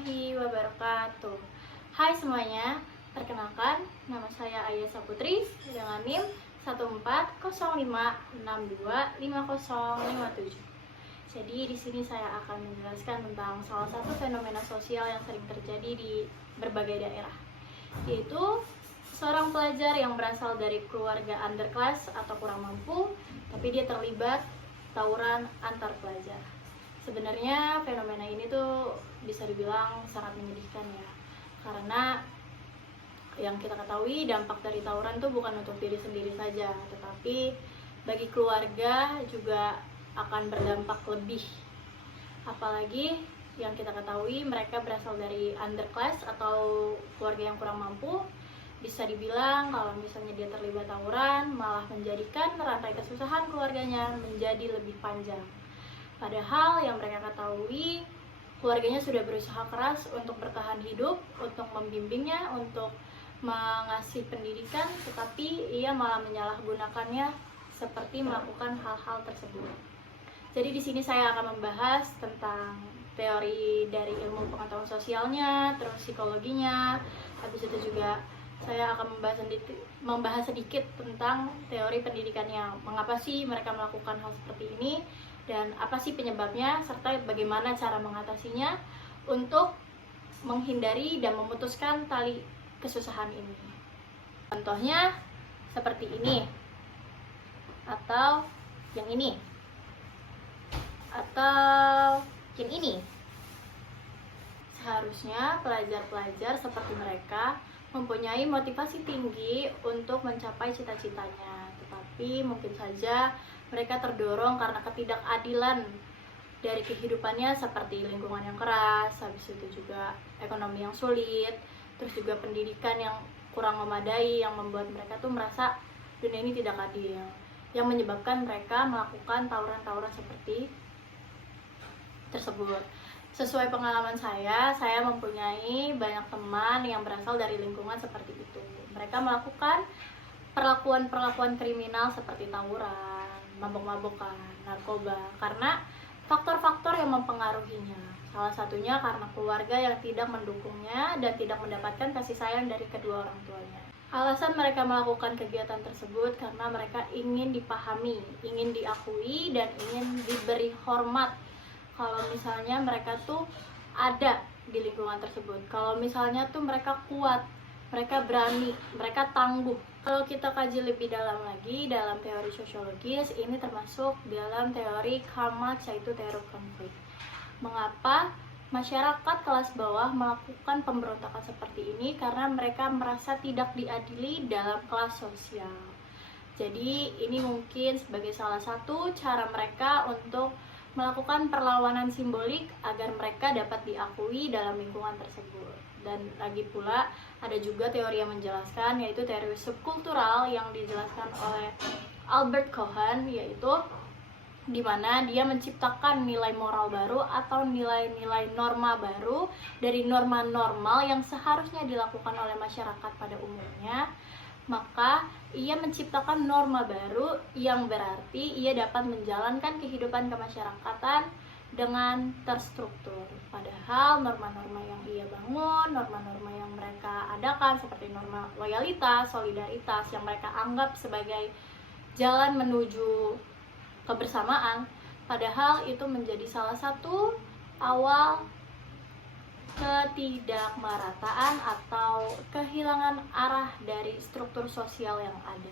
warahmatullahi wabarakatuh. Hai semuanya, perkenalkan nama saya Ayasa Putri dengan NIM 1405625057. Jadi di sini saya akan menjelaskan tentang salah satu fenomena sosial yang sering terjadi di berbagai daerah, yaitu seorang pelajar yang berasal dari keluarga underclass atau kurang mampu, tapi dia terlibat tawuran antar pelajar. Sebenarnya fenomena ini tuh bisa dibilang sangat menyedihkan ya, karena yang kita ketahui dampak dari tawuran tuh bukan untuk diri sendiri saja, tetapi bagi keluarga juga akan berdampak lebih. Apalagi yang kita ketahui mereka berasal dari underclass atau keluarga yang kurang mampu, bisa dibilang kalau misalnya dia terlibat tawuran malah menjadikan rantai kesusahan keluarganya menjadi lebih panjang. Padahal yang mereka ketahui, keluarganya sudah berusaha keras untuk bertahan hidup, untuk membimbingnya, untuk mengasih pendidikan, tetapi ia malah menyalahgunakannya seperti melakukan hal-hal tersebut. Jadi di sini saya akan membahas tentang teori dari ilmu pengetahuan sosialnya, terus psikologinya. Habis itu juga saya akan membahas sedikit tentang teori pendidikannya. Mengapa sih mereka melakukan hal seperti ini? Dan apa sih penyebabnya, serta bagaimana cara mengatasinya untuk menghindari dan memutuskan tali kesusahan ini. Contohnya seperti ini, atau yang ini, atau yang ini. Seharusnya pelajar-pelajar seperti mereka mempunyai motivasi tinggi untuk mencapai cita-citanya, tetapi mungkin saja mereka terdorong karena ketidakadilan dari kehidupannya, seperti lingkungan yang keras, habis itu juga ekonomi yang sulit, terus juga pendidikan yang kurang memadai yang membuat mereka tuh merasa dunia ini tidak adil, yang menyebabkan mereka melakukan tawuran-tawuran seperti tersebut. Sesuai pengalaman saya mempunyai banyak teman yang berasal dari lingkungan seperti itu. Mereka melakukan perlakuan-perlakuan kriminal seperti tawuran, mabok-mabokan, narkoba, karena faktor-faktor yang mempengaruhinya. Salah satunya karena keluarga yang tidak mendukungnya dan tidak mendapatkan kasih sayang dari kedua orang tuanya. Alasan mereka melakukan kegiatan tersebut karena mereka ingin dipahami, ingin diakui, dan ingin diberi hormat. Kalau misalnya mereka tuh ada di lingkungan tersebut, kalau misalnya tuh mereka kuat, mereka berani, mereka tangguh. Kalau kita kaji lebih dalam lagi dalam teori sosiologis, ini termasuk dalam teori Karl Marx, yaitu teori konflik. Mengapa masyarakat kelas bawah melakukan pemberontakan seperti ini? Karena mereka merasa tidak diadili dalam kelas sosial. Jadi ini mungkin sebagai salah satu cara mereka untuk melakukan perlawanan simbolik agar mereka dapat diakui dalam lingkungan tersebut. Dan lagi pula ada juga teori yang menjelaskan, yaitu teori subkultural yang dijelaskan oleh Albert Cohen, yaitu di mana dia menciptakan nilai moral baru atau nilai-nilai norma baru dari norma normal yang seharusnya dilakukan oleh masyarakat pada umumnya. Maka ia menciptakan norma baru yang berarti ia dapat menjalankan kehidupan kemasyarakatan dengan terstruktur. Padahal norma-norma yang ia bangun, norma-norma yang mereka adakan seperti norma loyalitas, solidaritas yang mereka anggap sebagai jalan menuju kebersamaan, padahal itu menjadi salah satu awal ketidakmerataan atau kehilangan arah dari struktur sosial yang ada.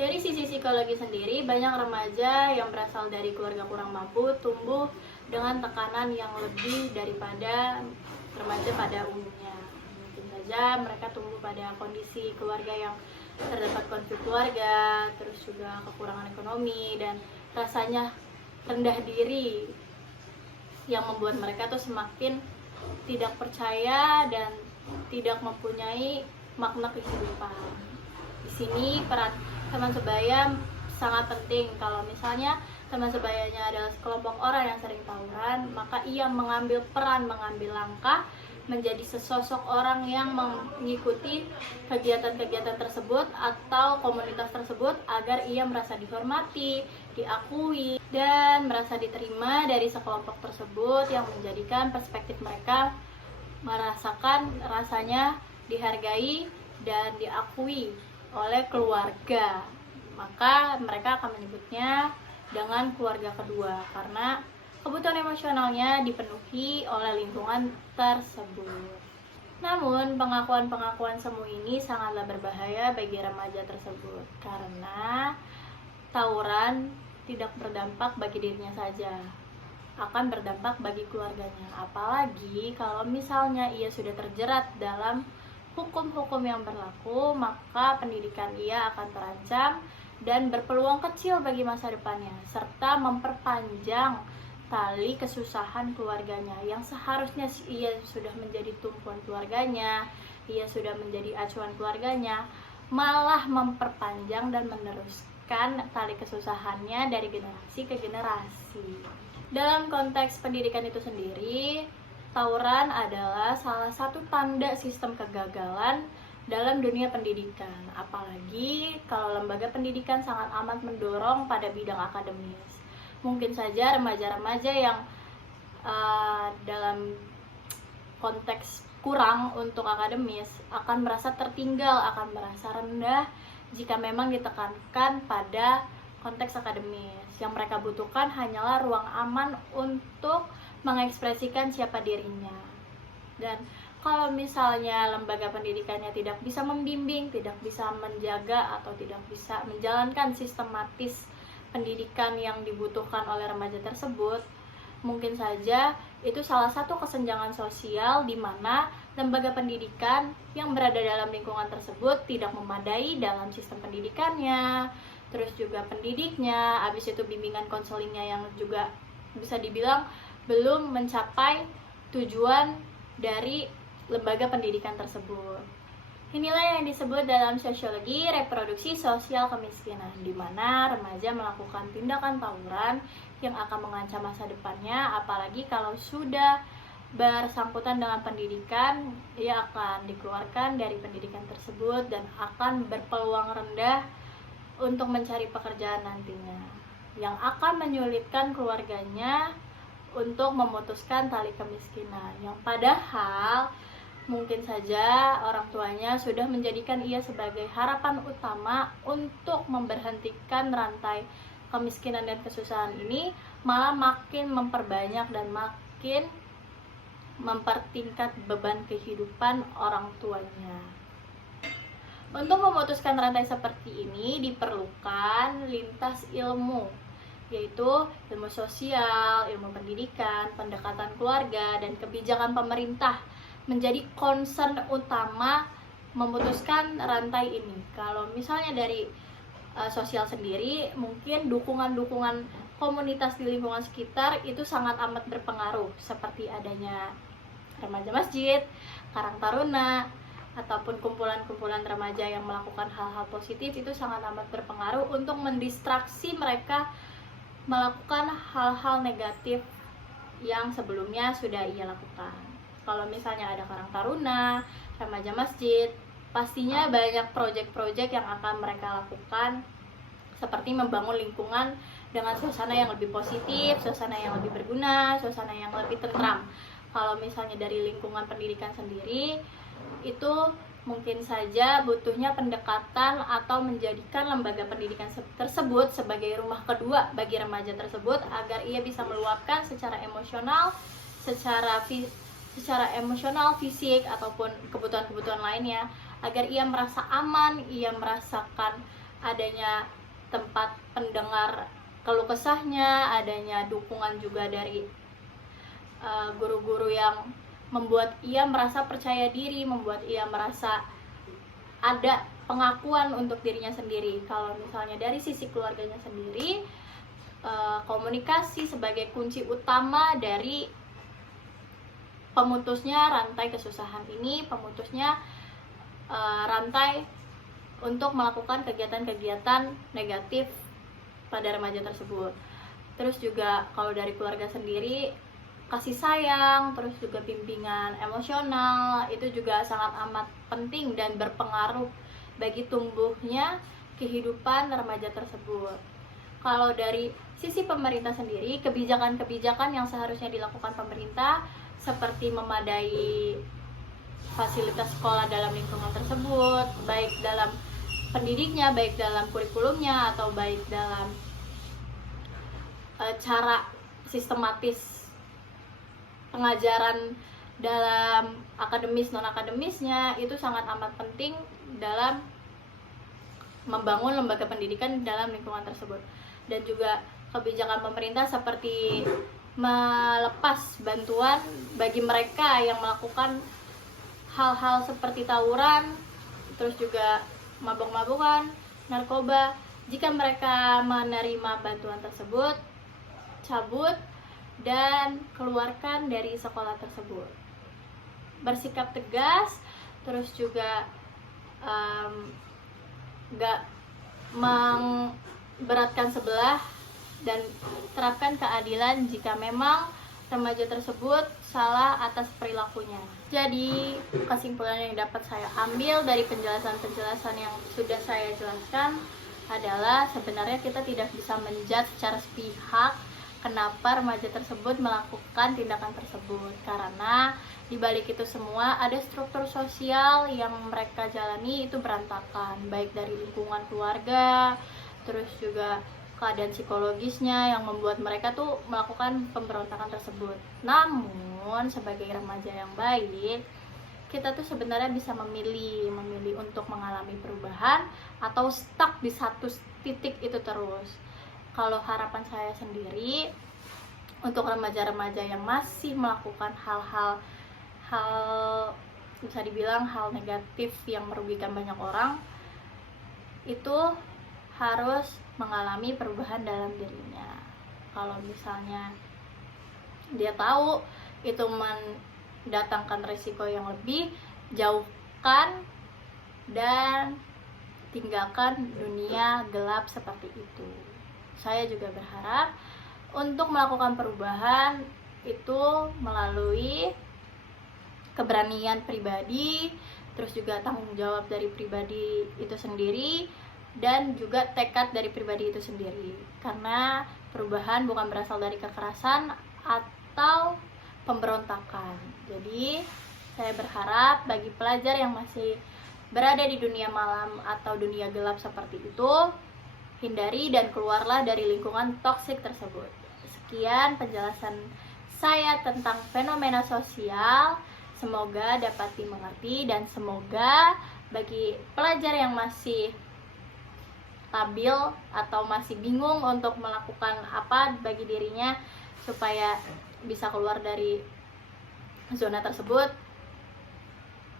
Dari sisi psikologi sendiri, banyak remaja yang berasal dari keluarga kurang mampu tumbuh dengan tekanan yang lebih daripada remaja pada umumnya. Mungkin saja mereka tumbuh pada kondisi keluarga yang terdapat konflik keluarga, terus juga kekurangan ekonomi, dan rasanya rendah diri yang membuat mereka tuh semakin tidak percaya dan tidak mempunyai makna kehidupan. Di sini peran teman sebaya sangat penting. Kalau misalnya teman sebayanya adalah sekelompok orang yang sering tawuran, maka ia mengambil peran, mengambil langkah menjadi sesosok orang yang mengikuti kegiatan-kegiatan tersebut atau komunitas tersebut agar ia merasa dihormati, diakui, dan merasa diterima dari sekelompok tersebut, yang menjadikan perspektif mereka merasakan rasanya dihargai dan diakui oleh keluarga. Maka mereka akan menyebutnya dengan keluarga kedua karena kebutuhan emosionalnya dipenuhi oleh lingkungan tersebut. Namun, pengakuan-pengakuan semu ini sangatlah berbahaya bagi remaja tersebut karena tawuran tidak berdampak bagi dirinya saja, akan berdampak bagi keluarganya. Apalagi kalau misalnya ia sudah terjerat dalam hukum-hukum yang berlaku, maka pendidikan ia akan terancam dan berpeluang kecil bagi masa depannya, serta memperpanjang tali kesusahan keluarganya yang seharusnya ia sudah menjadi tumpuan keluarganya, ia sudah menjadi acuan keluarganya, malah memperpanjang dan meneruskan tali kesusahannya dari generasi ke generasi. Dalam konteks pendidikan itu sendiri, tawuran adalah salah satu tanda sistem kegagalan dalam dunia pendidikan, apalagi kalau lembaga pendidikan sangat amat mendorong pada bidang akademis. Mungkin saja remaja-remaja yang dalam konteks kurang untuk akademis akan merasa tertinggal, akan merasa rendah jika memang ditekankan pada konteks akademis. Yang mereka butuhkan hanyalah ruang aman untuk mengekspresikan siapa dirinya. Dan kalau misalnya lembaga pendidikannya tidak bisa membimbing, tidak bisa menjaga atau tidak bisa menjalankan sistematis pendidikan yang dibutuhkan oleh remaja tersebut, mungkin saja itu salah satu kesenjangan sosial di mana lembaga pendidikan yang berada dalam lingkungan tersebut tidak memadai dalam sistem pendidikannya, terus juga pendidiknya, habis itu bimbingan konselingnya yang juga bisa dibilang belum mencapai tujuan dari lembaga pendidikan tersebut. Inilah yang disebut dalam sosiologi reproduksi sosial kemiskinan, di mana remaja melakukan tindakan tawuran yang akan mengancam masa depannya, apalagi kalau sudah bersangkutan dengan pendidikan, ia akan dikeluarkan dari pendidikan tersebut dan akan berpeluang rendah untuk mencari pekerjaan nantinya, yang akan menyulitkan keluarganya untuk memutuskan tali kemiskinan, yang padahal mungkin saja orang tuanya sudah menjadikan ia sebagai harapan utama untuk memberhentikan rantai kemiskinan dan kesusahan ini, malah makin memperbanyak dan makin mempertingkat beban kehidupan orang tuanya. Untuk memutuskan rantai seperti ini diperlukan lintas ilmu, yaitu ilmu sosial, ilmu pendidikan, pendekatan keluarga, dan kebijakan pemerintah menjadi concern utama memutuskan rantai ini. Kalau misalnya dari sosial sendiri, mungkin dukungan-dukungan komunitas di lingkungan sekitar itu sangat amat berpengaruh, seperti adanya remaja masjid, karang taruna, ataupun kumpulan-kumpulan remaja yang melakukan hal-hal positif itu sangat amat berpengaruh untuk mendistraksi mereka melakukan hal-hal negatif yang sebelumnya sudah ia lakukan. Kalau misalnya ada karang taruna, remaja masjid, pastinya banyak proyek-proyek yang akan mereka lakukan, seperti membangun lingkungan dengan suasana yang lebih positif, suasana yang lebih berguna, suasana yang lebih tentram. Kalau misalnya dari lingkungan pendidikan sendiri, itu mungkin saja butuhnya pendekatan atau menjadikan lembaga pendidikan tersebut sebagai rumah kedua bagi remaja tersebut, agar ia bisa meluapkan secara emosional, secara emosional, fisik, ataupun kebutuhan-kebutuhan lainnya, agar ia merasa aman, ia merasakan adanya tempat pendengar keluh kesahnya, adanya dukungan juga dari guru-guru yang membuat ia merasa percaya diri, membuat ia merasa ada pengakuan untuk dirinya sendiri. Kalau misalnya dari sisi keluarganya sendiri, komunikasi sebagai kunci utama dari pemutusnya rantai kesusahan ini, pemutusnya rantai untuk melakukan kegiatan-kegiatan negatif pada remaja tersebut. Terus juga kalau dari keluarga sendiri, kasih sayang, terus juga bimbingan emosional itu juga sangat amat penting dan berpengaruh bagi tumbuhnya kehidupan remaja tersebut. Kalau dari sisi pemerintah sendiri, kebijakan-kebijakan yang seharusnya dilakukan pemerintah seperti memadai fasilitas sekolah dalam lingkungan tersebut, baik dalam pendidiknya, baik dalam kurikulumnya, atau baik dalam cara sistematis pengajaran dalam akademis non akademisnya. Itu sangat amat penting dalam membangun lembaga pendidikan dalam lingkungan tersebut. Dan juga kebijakan pemerintah seperti melepas bantuan bagi mereka yang melakukan hal-hal seperti tawuran, terus juga mabok-mabokan, narkoba. Jika mereka menerima bantuan tersebut, cabut dan keluarkan dari sekolah tersebut. Bersikap tegas, terus juga gak memberatkan sebelah, dan terapkan keadilan jika memang remaja tersebut salah atas perilakunya. Jadi kesimpulan yang dapat saya ambil dari penjelasan-penjelasan yang sudah saya jelaskan adalah sebenarnya kita tidak bisa menjudge secara sepihak kenapa remaja tersebut melakukan tindakan tersebut, karena di balik itu semua ada struktur sosial yang mereka jalani itu berantakan, baik dari lingkungan keluarga, terus juga keadaan psikologisnya yang membuat mereka tuh melakukan pemberontakan tersebut. Namun sebagai remaja yang baik, kita tuh sebenarnya bisa memilih untuk mengalami perubahan atau stuck di satu titik itu terus. Kalau harapan saya sendiri untuk remaja-remaja yang masih melakukan hal bisa dibilang hal negatif yang merugikan banyak orang, itu harus mengalami perubahan dalam dirinya. Kalau misalnya dia tahu itu mendatangkan risiko yang lebih, jauhkan dan tinggalkan dunia gelap seperti itu. Saya juga berharap untuk melakukan perubahan itu melalui keberanian pribadi, terus juga tanggung jawab dari pribadi itu sendiri, dan juga tekad dari pribadi itu sendiri. Karena perubahan bukan berasal dari kekerasan atau pemberontakan. Jadi saya berharap bagi pelajar yang masih berada di dunia malam atau dunia gelap seperti itu, hindari dan keluarlah dari lingkungan toksik tersebut. Sekian penjelasan saya tentang fenomena sosial. Semoga dapat dimengerti, dan semoga bagi pelajar yang masih labil atau masih bingung untuk melakukan apa bagi dirinya supaya bisa keluar dari zona tersebut,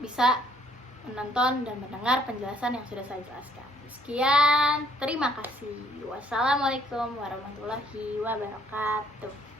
bisa menonton dan mendengar penjelasan yang sudah saya jelaskan. Sekian, terima kasih. Wassalamualaikum warahmatullahi wabarakatuh.